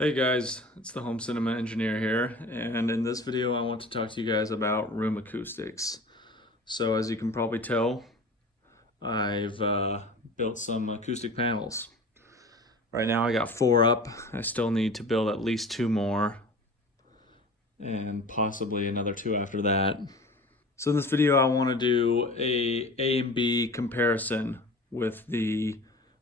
Hey guys, it's the Home Cinema Engineer here, and in this video I want to talk to you guys about room acoustics. So as you can probably tell, I've built some acoustic panels. Right now I got 4 up. I still need to build at least 2 more, and possibly another 2 after that. So in this video I want to do a and B comparison with the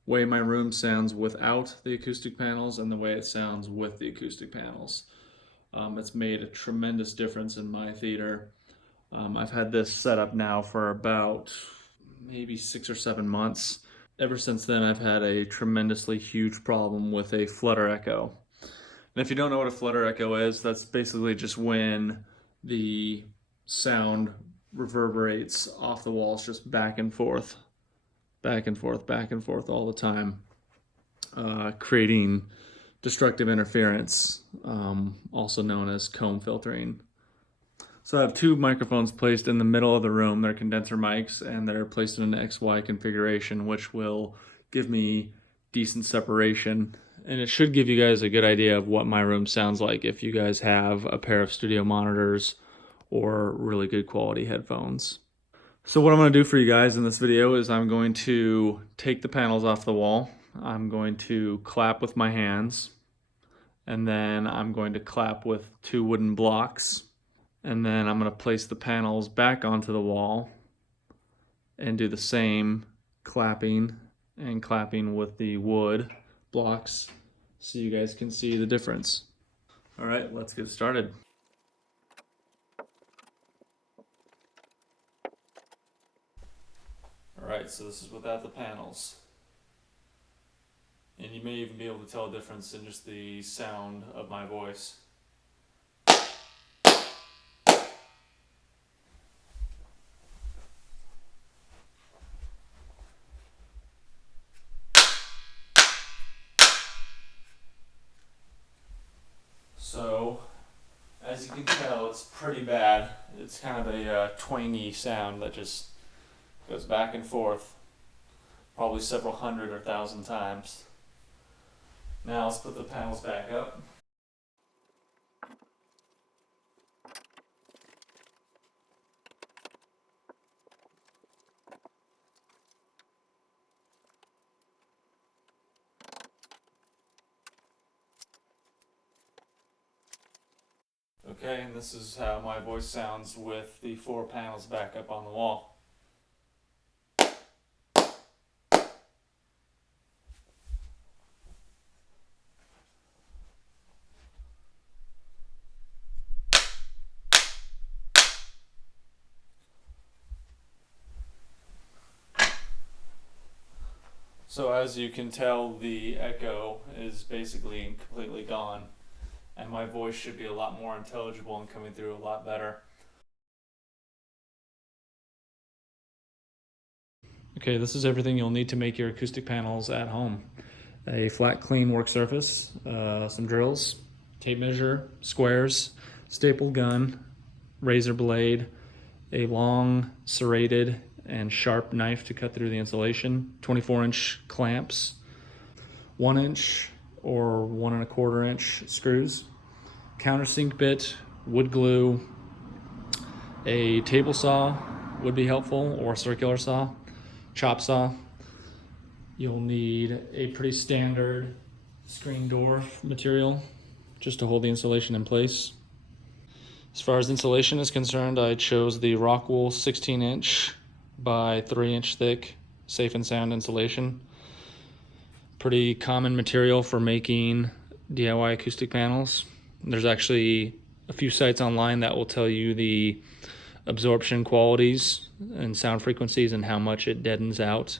way my room sounds without the acoustic panels and the way it sounds with the acoustic panels. It's made a tremendous difference in my theater. I've had this set up now for about maybe 6 or 7 months. Ever since then, I've had a tremendously huge problem with a flutter echo. And if you don't know what a flutter echo is, that's basically just when the sound reverberates off the walls just back and forth, back and forth, back and forth all the time, creating destructive interference, also known as comb filtering. So I have 2 microphones placed in the middle of the room. They're condenser mics, and they're placed in an XY configuration, which will give me decent separation. And it should give you guys a good idea of what my room sounds like if you guys have a pair of studio monitors or really good quality headphones. So what I'm going to do for you guys in this video is I'm going to take the panels off the wall. I'm going to clap with my hands, and then I'm going to clap with 2 wooden blocks, and then I'm going to place the panels back onto the wall and do the same clapping and clapping with the wood blocks so you guys can see the difference. All right, let's get started. All right, so this is without the panels. And you may even be able to tell a difference in just the sound of my voice. So, as you can tell, it's pretty bad. It's kind of a twangy sound that just goes back and forth, probably several hundred or thousand times. Now let's put the panels back up. Okay, and this is how my voice sounds with the 4 panels back up on the wall. So as you can tell, the echo is basically completely gone, and my voice should be a lot more intelligible and coming through a lot better. Okay, this is everything you'll need to make your acoustic panels at home. A flat, clean work surface, some drills, tape measure, squares, staple gun, razor blade, a long serrated and sharp knife to cut through the insulation, 24-inch clamps, 1-inch or 1 1/4 inch screws, countersink bit, wood glue, a table saw would be helpful, or a circular saw, chop saw. You'll need a pretty standard screen door material just to hold the insulation in place. As far as insulation is concerned, I chose the Rockwool 16-inch by 3-inch thick safe and sound insulation. Pretty common material for making DIY acoustic panels. There's actually a few sites online that will tell you the absorption qualities and sound frequencies and how much it deadens out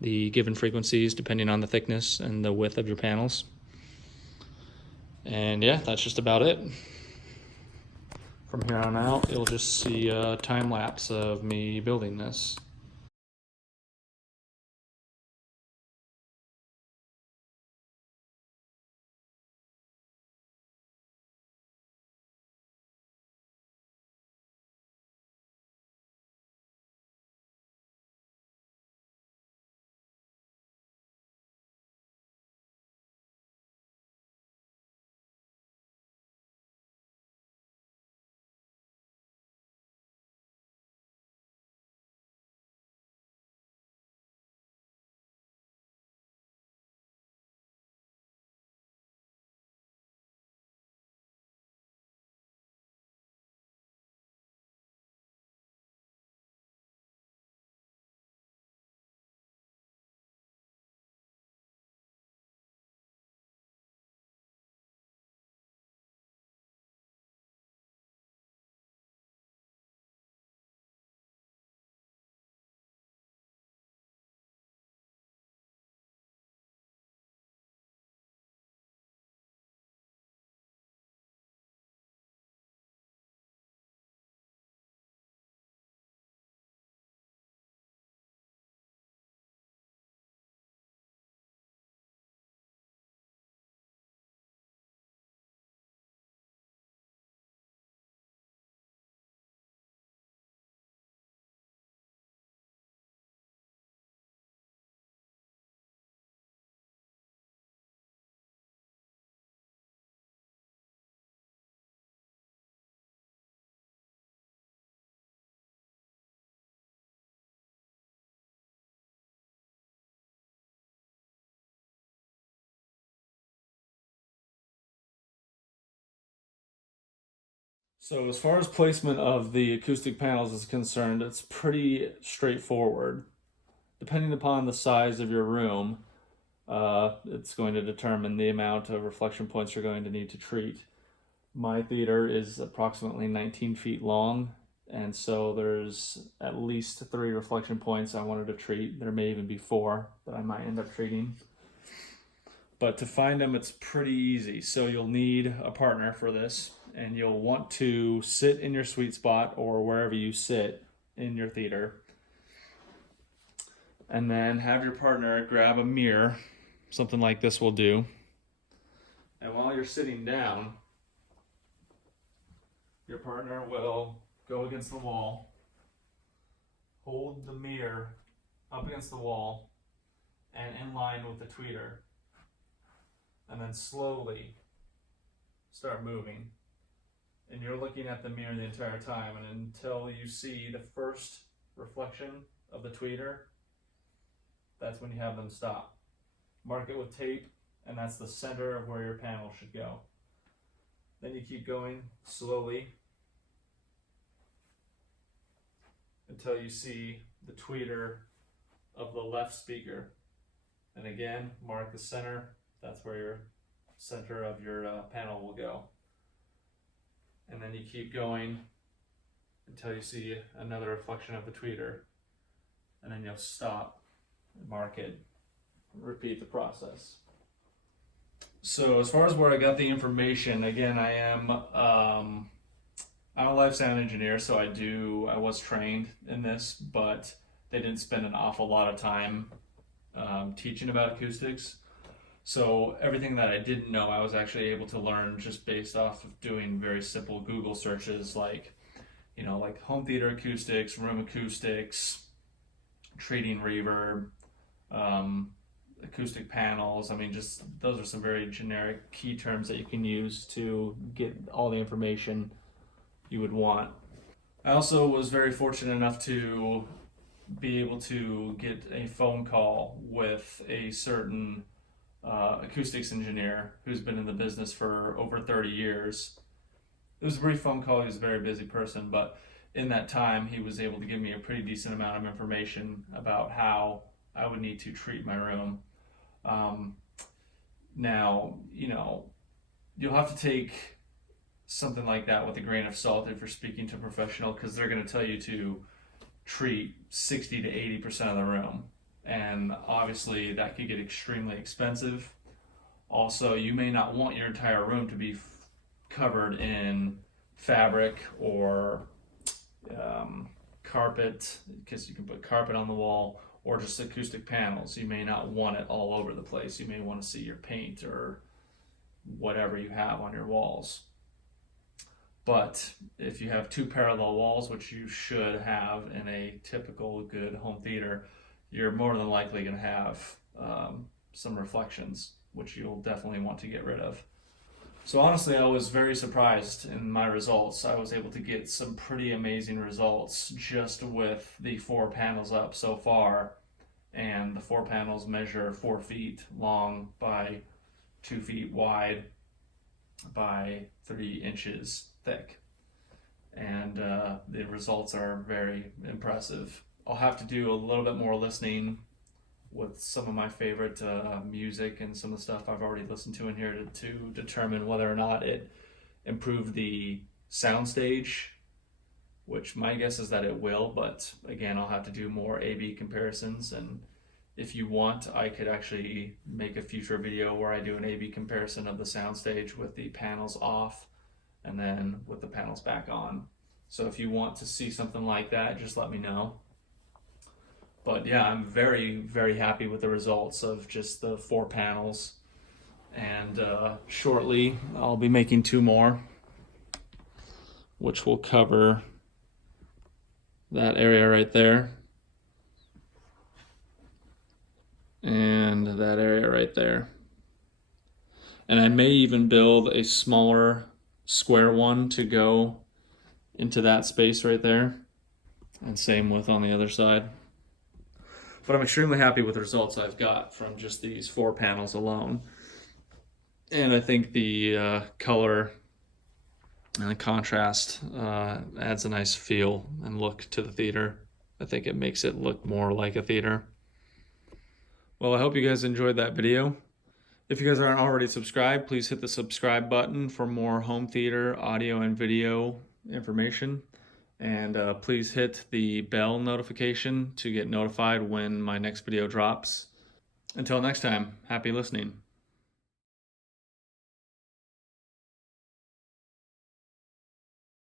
the given frequencies depending on the thickness and the width of your panels. And yeah, that's just about it. From here on out, you'll just see a time lapse of me building this. So as far as placement of the acoustic panels is concerned, it's pretty straightforward. Depending upon the size of your room, it's going to determine the amount of reflection points you're going to need to treat. My theater is approximately 19 feet long, and so there's at least 3 reflection points I wanted to treat. There may even be 4 that I might end up treating. But to find them, it's pretty easy. So you'll need a partner for this, and you'll want to sit in your sweet spot or wherever you sit in your theater. And then have your partner grab a mirror. Something like this will do. And while you're sitting down, your partner will go against the wall, hold the mirror up against the wall and in line with the tweeter, and then slowly start moving. And you're looking at the mirror the entire time, and until you see the first reflection of the tweeter, that's when you have them stop. Mark it with tape, and that's the center of where your panel should go. Then you keep going slowly until you see the tweeter of the left speaker. And again, mark the center. That's where your center of your panel will go. And then you keep going until you see another reflection of the tweeter. And then you'll stop, mark it, repeat the process. So as far as where I got the information, again, I'm a live sound engineer, so I was trained in this, but they didn't spend an awful lot of time teaching about acoustics. So everything that I didn't know, I was actually able to learn just based off of doing very simple Google searches, like home theater acoustics, room acoustics, treating reverb, acoustic panels. I mean, just those are some very generic key terms that you can use to get all the information you would want. I also was very fortunate enough to be able to get a phone call with a certain acoustics engineer who's been in the business for over 30 years. It was a brief phone call. He was a very busy person, but in that time he was able to give me a pretty decent amount of information about how I would need to treat my room. Now, you'll have to take something like that with a grain of salt if you're speaking to a professional, because they're going to tell you to treat 60 to 80% of the room. And obviously that could get extremely expensive. Also, you may not want your entire room to be covered in fabric or carpet, because you can put carpet on the wall, or just acoustic panels. You may not want it all over the place. You may want to see your paint or whatever you have on your walls. But if you have 2 parallel walls, which you should have in a typical good home theater, you're more than likely going to have some reflections, which you'll definitely want to get rid of. So honestly, I was very surprised in my results. I was able to get some pretty amazing results just with the 4 panels up so far. And the 4 panels measure 4 feet long by 2 feet wide by 3 inches thick. And the results are very impressive. I'll have to do a little bit more listening with some of my favorite music and some of the stuff I've already listened to in here to determine whether or not it improved the soundstage, which my guess is that it will, but again, I'll have to do more A/B comparisons. And if you want, I could actually make a future video where I do an A/B comparison of the soundstage with the panels off and then with the panels back on. So if you want to see something like that, just let me know. But yeah, I'm very, very happy with the results of just the 4 panels. And shortly, I'll be making 2 more, which will cover that area right there and that area right there. And I may even build a smaller square one to go into that space right there. And same with on the other side. But I'm extremely happy with the results I've got from just these 4 panels alone. And I think the color And the contrast adds a nice feel and look to the theater. I think it makes it look more like a theater. Well, I hope you guys enjoyed that video. If you guys aren't already subscribed, please hit the subscribe button for more home theater audio and video information. And please hit the bell notification to get notified when my next video drops. Until next time, happy listening.